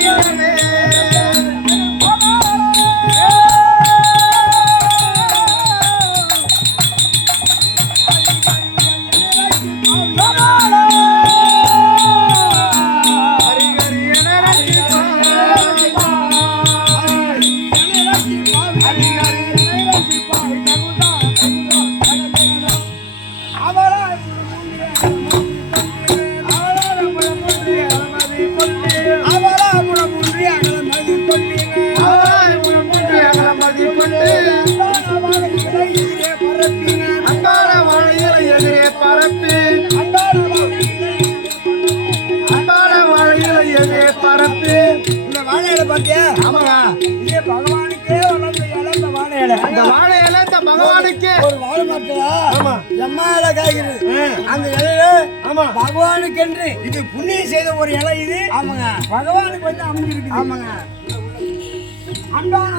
Thank you. அன்பான வாழைகளை எதிரே பரப்பி அன்பான வாழைகளை எதிரே பரப்பி இந்த வாழையில பாத்தியா? ஆமாங்க. இதே பகவானுக்கே வளர்ந்த இலை இந்த வாழை இலை அந்த வாழை இலை இந்த பகவானுக்கு. ஒரு வாழை மரத்துல ஆமா. எம்மா இலை காய்கிறது அந்த இலையில ஆமா. பகவானுக்கென்று இது புண்ணியம் செய்த ஒரு இலை இது. ஆமாங்க. பகவானுக்கு வந்து அமைஞ்சிருக்கு ஆமாங்க. அன்பான